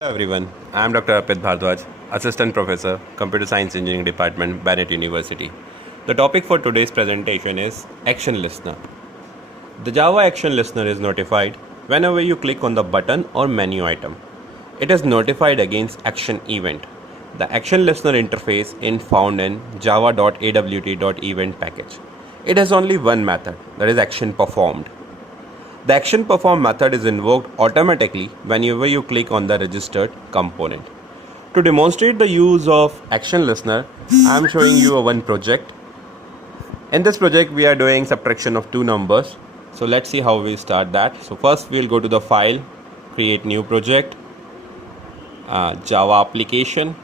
Hello everyone, I am Dr. Arpit Bhardwaj, Assistant Professor, Computer Science Engineering Department, Bennett University. The topic for today's presentation is Action Listener. The Java Action Listener is notified whenever you click on the button or menu item. It is notified against action event. The Action Listener interface is found in java.awt.event package. It has only one method, that is action performed. The action perform method is invoked automatically whenever you click on the registered component. To demonstrate the use of action listener, I am showing you a one project. In this project we are doing subtraction of two numbers. So let's see how we start that. So first we'll go to the file, create new project, Java application,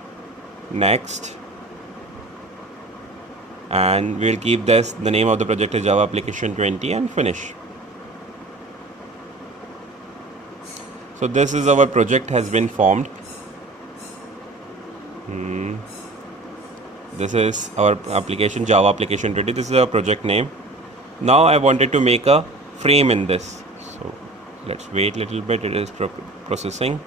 next, and we'll keep this, the name of the project is Java application 20 and finish. So this is our project has been formed. This is our application, Java application 20. This is our project name. Now I wanted to make a frame in this. So let's wait a little bit. It is processing.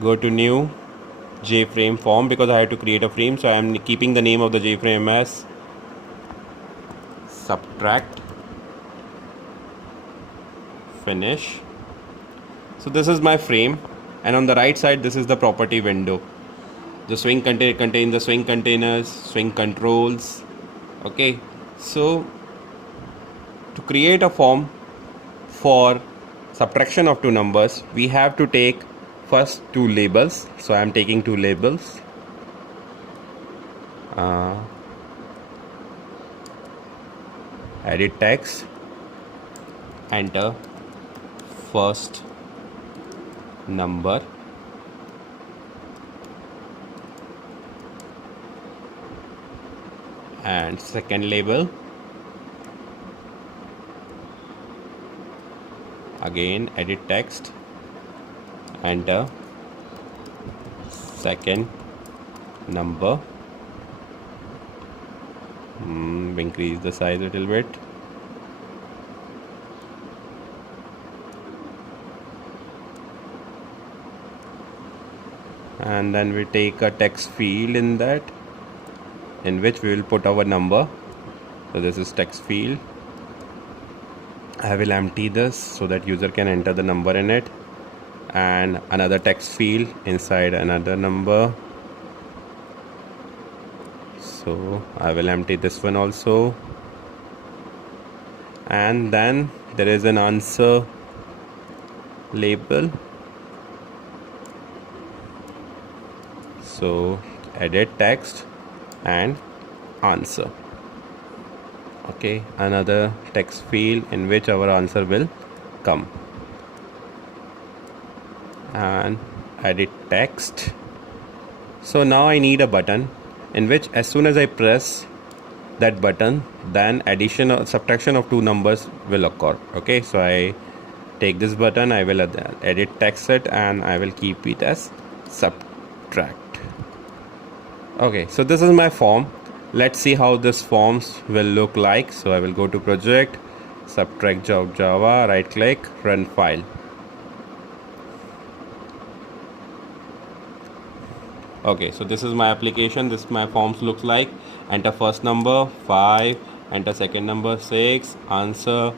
Go to new JFrame form because I had to create a frame, so I am keeping the name of the JFrame as subtract finish. So this is my frame, and on the right side this is the property window. The swing contains the swing containers, swing controls. Okay, so to create a form for subtraction of two numbers, we have to take first two labels. So I am taking two labels. Edit text, enter first number, and second label, again edit text, enter second number, increase the size a little bit, and then we take a text field in that, in which we will put our number. So this is text field. I will empty this so that user can enter the number in it, and another text field inside another number. So I will empty this one also, and then there is an answer label. So edit text and answer. Okay, another text field in which our answer will come, and edit text. So now I need a button in which as soon as I press that button, then addition or subtraction of two numbers will occur. Okay, so I take this button, I will edit text it, and I will keep it as subtract. Okay, so this is my form. Let's see how this forms will look like. So I will go to project, subtract Java, right click, run file. Okay, so this is my application. This my forms looks like. Enter first number 5, enter second number 6, answer.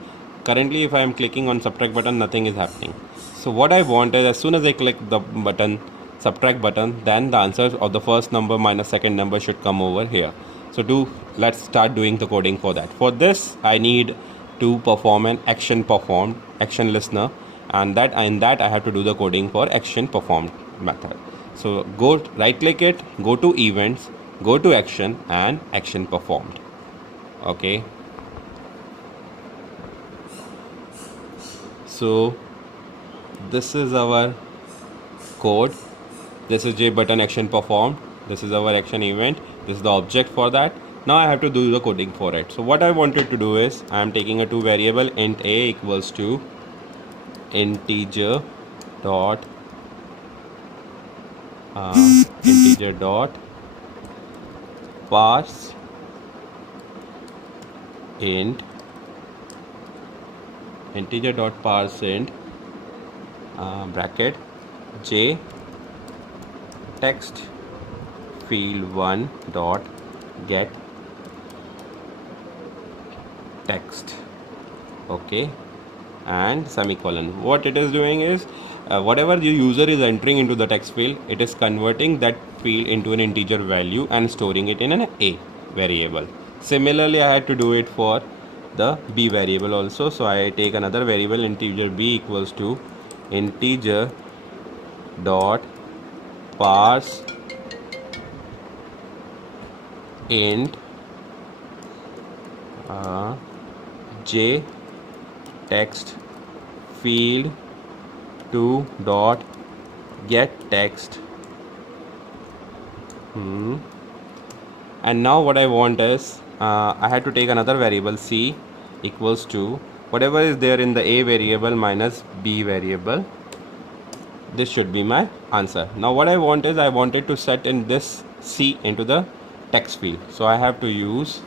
Currently if I am clicking on subtract button, nothing is happening. So what I want is as soon as I click the button, subtract button, then the answers of the first number minus second number should come over here. So let's start doing the coding for that. For this I need to perform an action performed, action listener, and in that I have to do the coding for action performed method. So go right click it, go to events, go to action, and action performed. Okay, so this is our code. This is J button action performed. This is our action event. This is the object for that. Now I have to do the coding for it. So what I wanted to do is I am taking a two variable, int a equals to integer dot integer dot parse int integer dot parse int bracket j text field 1 dot get text. Okay, and semicolon. What it is doing is whatever the user is entering into the text field, it is converting that field into an integer value and storing it in an a variable. Similarly, I had to do it for the b variable also. So I take another variable integer b equals to integer dot parse int j text field 2 dot get text. And now what I want is I had to take another variable c equals to whatever is there in the a variable minus b variable. This should be my answer. Now what I want is I wanted to set in this c into the text field, so I have to use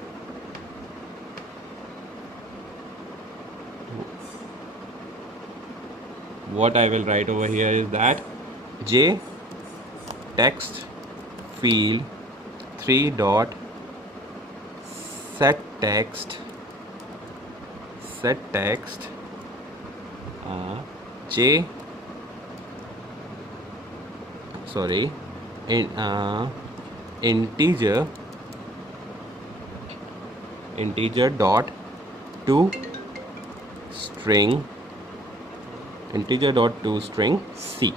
what I will write over here is that j text field 3 dot set text j sorry in integer dot to string c.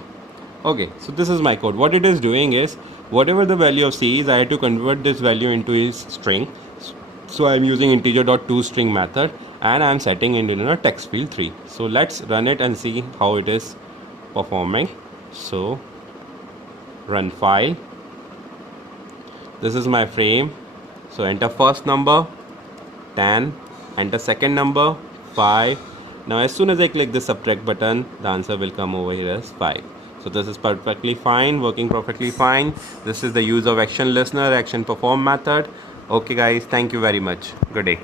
Okay, so this is my code. What it is doing is whatever the value of c is, I had to convert this value into its string. So I'm using integer dot to string method and I'm setting it in a text field 3. So let's run it and see how it is performing. So run file. This is my frame. So enter first number 10, enter second number 5. Now as soon as I click the subtract button, the answer will come over here as 5. So this is perfectly fine, working perfectly fine. This is the use of action listener, action perform method. Okay guys, thank you very much. Good day.